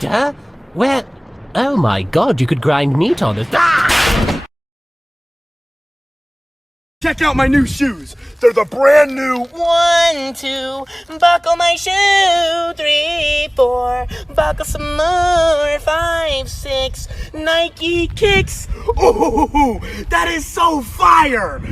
grinder? Where? Oh my god, you could grind meat on it. Ah! Check out my new shoes. They're the brand new 1, 2, buckle my shoe. 3, 4, buckle some more. 5, 6, Nike kicks. Ooh, that is so fire!